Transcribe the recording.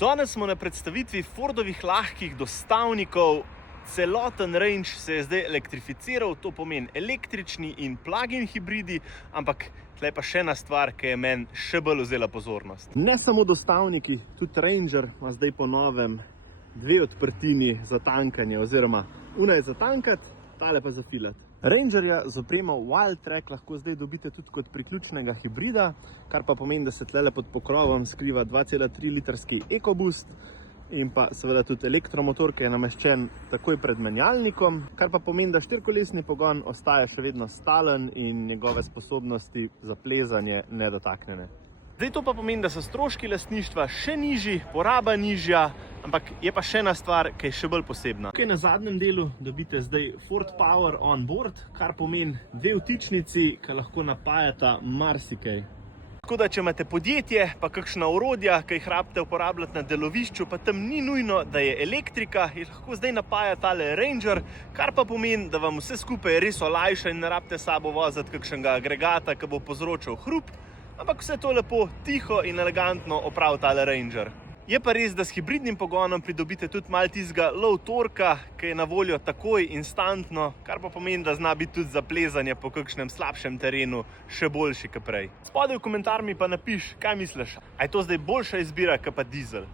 Danes smo na predstavitvi Fordovih lahkih dostavnikov. Celoten range se je zdaj elektrificiral, to pomeni električni in plug-in hibridi, ampak tle pa še ena stvar, ki je meni še bolj vzela pozornost. Ne samo dostavniki, tudi Ranger ima zdaj po novem dve odprtini za tankanje, oziroma una je za tankat, tale pa za filat. Rangerja z opremo Wildtrak lahko zdaj dobite tudi kot priključnega hibrida, kar pa pomeni, da se tlele pod pokrovom skriva 2,3 litrski EcoBoost in pa seveda tudi elektromotor, ki je nameščen takoj pred menjalnikom, kar pa pomeni, da štirikolesni pogon ostaja še vedno stalen in njegove sposobnosti za plezanje nedotaknjene. Zdaj to pa pomeni, da so stroški lastništva še nižji, poraba nižja, ampak je pa še ena stvar, ki je še bolj posebna. Tukaj na zadnjem delu dobite zdaj Ford Power on board, kar pomeni dve vtičnici, ki lahko napajata marsikaj. Tako da, če imate podjetje, pa kakšna orodja, ki jih rabite uporabljati na delovišču, pa tam ni nujno, da je elektrika, jih lahko zdaj napaja tale Ranger, kar pa pomeni, da vam vse skupaj res olajša in ne rabite sabo voziti kakšnega agregata, ki bo povzročal hrup, ampak vse to lepo, tiho in elegantno opravi tale Ranger. Je pa res, da s hibridnim pogonom pridobite tudi malo tistega low torka, ki je na voljo takoj, instantno, kar pa pomeni, da zna biti tudi za plezanje po kakšnem slabšem terenu še boljši kot prej. Spodaj v komentar mi pa napiš, kaj misliš, a je to zdaj boljša izbira kot pa dizel.